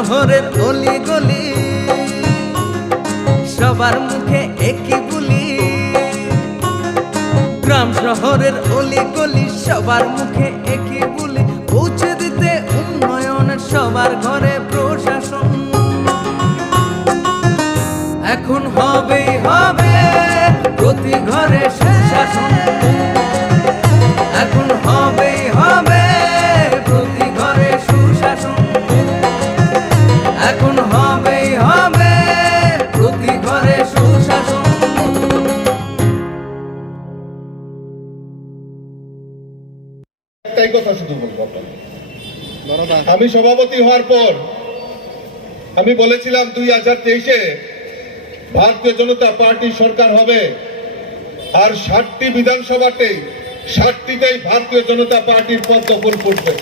শহরের অলি গলি সবার মুখে একই বুলি, গ্রাম শহরের অলি গলি সবার মুখে একই বুলি, পৌঁছে দিতে উন্নয়নের সবার ঘরে প্রশাসন। এখন হবেই হবে প্রতি ঘরে সুশাসন, এখন হবেই হবে প্রতি ঘরে সুশাসন, এখন হবেই হবে প্রতি ঘরে সুশাসন। একটাই কথা শুধু বলবো আপনাকে, আমি সভাপতি হওয়ার পর আমি বলেছিলাম 2023-এ ভারতীয় জনতা পার্টির সরকার হবে, আর 60টি বিধানসভাতেই 60টিতেই ভারতীয় জনতা পার্টির পদ্ম ফুল ফুটবে।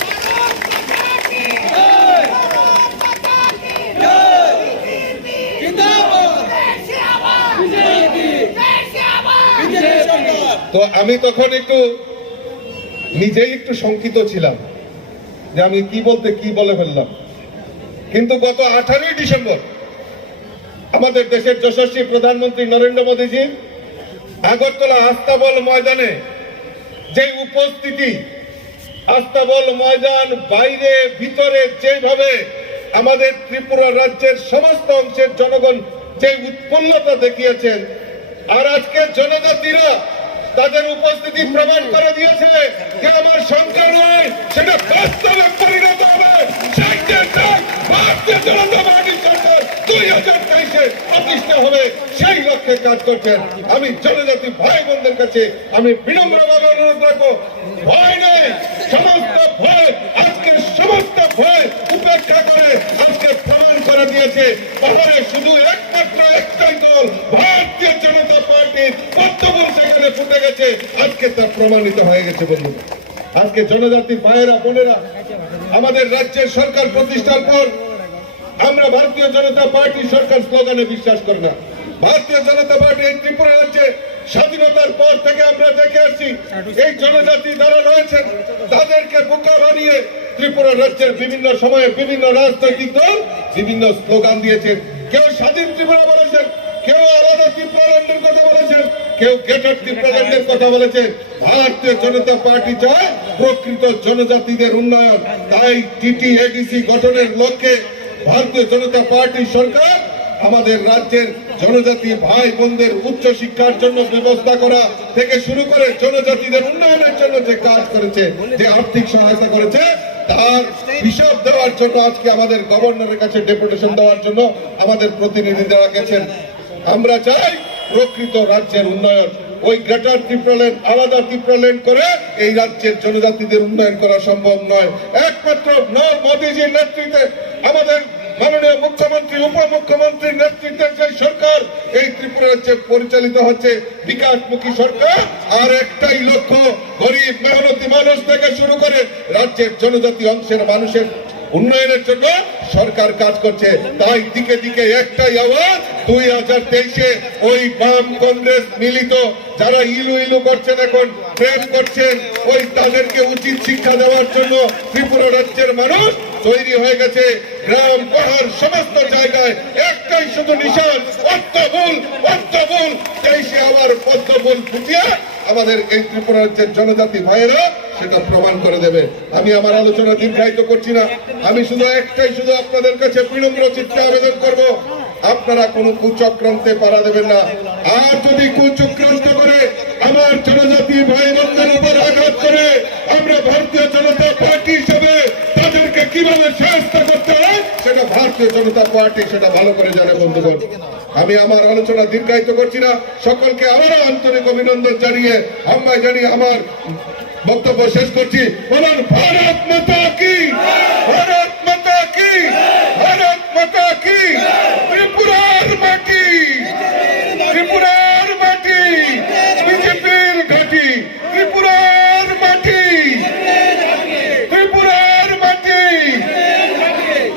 তো আমি তখন নিজেই একটু শঙ্কিত ছিলাম যে আমি কি বলে ফেললাম, কিন্তু গত 18ই ডিসেম্বর আমাদের দেশের যশস্বী প্রধানমন্ত্রী নরেন্দ্র মোদীজি আগরতলা আস্তাবল ময়দানে যে উপস্থিতি, আস্তাবল ময়দান বাইরে ভিতরে যেভাবে আমাদের ত্রিপুরা রাজ্যের সমস্ত অংশের জনগণ যে উৎফুল্লতা দেখিয়েছেন, আর আজকে জনজাতিরা তাদের উপস্থিতি প্রমাণ করে দিয়েছে যে আমার সংখ্যা নয়, সেটা বাস্তবে পরিণত হবে। ভারতীয় জনতা পার্টির সরকার 2023-এ প্রতিষ্ঠা হবে, সেই লক্ষ্যে কাজ করছেন। আমি জনজাতি ভাই বোনদের কাছে আমি বিনম্রভাবে অনুরোধ রাখবো, ভয় নেই, সমস্ত ভয় আজকে সমস্ত ভয় উপেক্ষা করে আজকে প্রমাণ করে দিয়েছে পাহাড়ে শুধু একমাত্র একটাই দল, ভারতীয় জনতা পার্টির বক্তব্য সেখানে ফুটে গেছে, আজকে তা প্রমাণিত হয়ে গেছে। বন্ধু, আজকে জনজাতি ভাইয়েরা বোনেরা, আমাদের রাজ্যের সরকার প্রতিষ্ঠার পর আমরা ভারতীয় জনতা পার্টির সরকার স্লোগানে বিশ্বাস করি না। ভারতীয় জনতা পার্টি এই ত্রিপুরা রাজ্যে স্বাধীনতার পর থেকে আমরা দেখে আসছি, এই জনজাতি যারা রয়েছেন তাদেরকে বোকা বানিয়ে ত্রিপুরা রাজ্যের বিভিন্ন সময়ে বিভিন্ন রাজনৈতিক দল বিভিন্ন স্লোগান দিয়েছেন। কেউ স্বাধীন ত্রিপুরা বলেছেন, কেউ আলাদা ত্রিপুরাল্যান্ডের কথা বলেছেন, কেউ গেটার ত্রিপুরাল্যান্ডের কথা বলেছেন। ভারতীয় জনতা পার্টি চায় প্রকৃত জনজাতিদের উন্নয়ন, তাই টিটিএডিসি গঠনের লক্ষ্যে ভারতীয় জনতা পার্টির সরকার আমাদের রাজ্যের জনজাতি ভাই বোনদের উচ্চ শিক্ষার জন্য ব্যবস্থা করা থেকে শুরু করে জনজাতিদের উন্নয়নের জন্য যে কাজ করেছে, যে আর্থিক সহায়তা করেছে, তার হিসাব দেওয়ার জন্য আজকে আমাদের গভর্নরের কাছে ডেপুটেশন দেওয়ার জন্য আমাদের প্রতিনিধিরা গেছেন। আমরা চাই প্রকৃত রাজ্যের উন্নয়ন। ওই গ্রেটার ত্রিপুরাল্যান্ড আলাদা ত্রিপুরাল্যান্ড করে এই রাজ্যের জনজাতিদের উন্নয়ন করা সম্ভব নয়। একমাত্র মোদীজির নেতৃত্বে আমাদের মাননীয় মুখ্যমন্ত্রী উপমুখ্যমন্ত্রীর নেতৃত্বে যে সরকার এই ত্রিপুরা রাজ্যে পরিচালিত হচ্ছে বিকাশমুখী সরকার, আর একটাই লক্ষ্য, গরিব মেহনতি মানুষ থেকে শুরু করে রাজ্যের জনজাতি অংশের মানুষের উন্নয়নের জন্য সরকার কাজ করছে। তাই দিকে দিকে একটাই আওয়াজ, 2023-এ ওই বাম কংগ্রেস মিলিত যারা ইলু ইলু করছেন, এখন প্রেম করছেন, ওই তাদেরকে উচিত শিক্ষা দেওয়ার জন্য ত্রিপুরা রাজ্যের মানুষ তৈরি হয়ে গেছে। গ্রাম পাহাড় সমস্ত জায়গায় একটাই শুধু নিশান, পদ্মফুল পদ্মফুল। দেশে আবার পদ্মফুল ফুটিয়ে আমাদের এই ত্রিপুরা রাজ্যের জনজাতি ভাইয়েরা সেটা প্রমাণ করে দেবে। আমি আমার আলোচনা দীর্ঘায়িত করছি না, আমি শুধু আপনাদের কাছে বিনম্র চিত্তে আবেদন করব, আপনারা কোনো কুচক্রান্তে পাড়া দেবেন না। আর যদি কুচক্রান্ত করে আমার জনজাতি ভাই বোনদের উপর আঘাত করে, আমরা ভারতীয় জনতা পার্টি হিসেবে তাদেরকে কিভাবে শাস্তি করতে হয় সেটা ভারতীয় জনতা পার্টি সেটা ভালো করে জানে। বন্ধুগণ, আমি আমার আলোচনা দীর্ঘায়িত করছি না, সকলকে আবারও আন্তরিক অভিনন্দন জানিয়ে আহ্বান জানিয়ে আমার বক্তব্য শেষ করছি। বলুন ভারত মাতা কি, ভারত মাতা কি, ভারত মাতা কি। ত্রিপুরার মাটি, ত্রিপুরার মাটি, বিজেপির ঘাঁটি, ত্রিপুরার মাটি, ত্রিপুরার মাটি।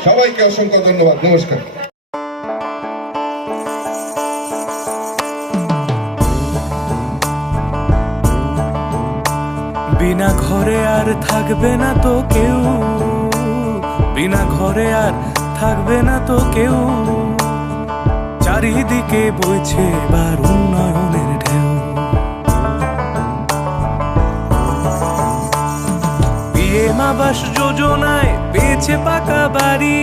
সবাইকে অসংখ্য ধন্যবাদ, নমস্কার। বিনা ঘরে আর থাকবে না তো কেউ, বিনা ঘরে আর থাকবে না তো কেউ, চারিদিকে বইছে এবার উন্নয়নের ঢেউ। পিএম আবাস যোজনায় পেয়েছে পাকা বাড়ি,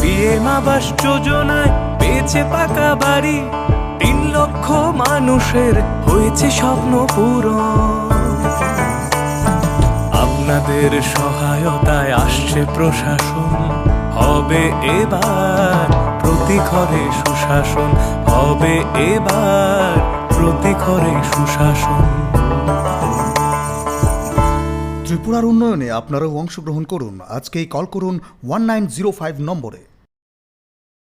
পিএম আবাস যোজনায় পেয়েছে পাকা বাড়ি, 3 লক্ষ মানুষের হয়েছে স্বপ্ন পূরণ। আপনাদের সহায়তায় আসছে প্রশাসন, হবে এবার প্রতি ঘরে সুশাসন, হবে এবার প্রতি ঘরে সুশাসন। ত্রিপুরার উন্নয়নে আপনারাও অংশগ্রহণ করুন। আজকেই কল করুন 1905 নম্বরে।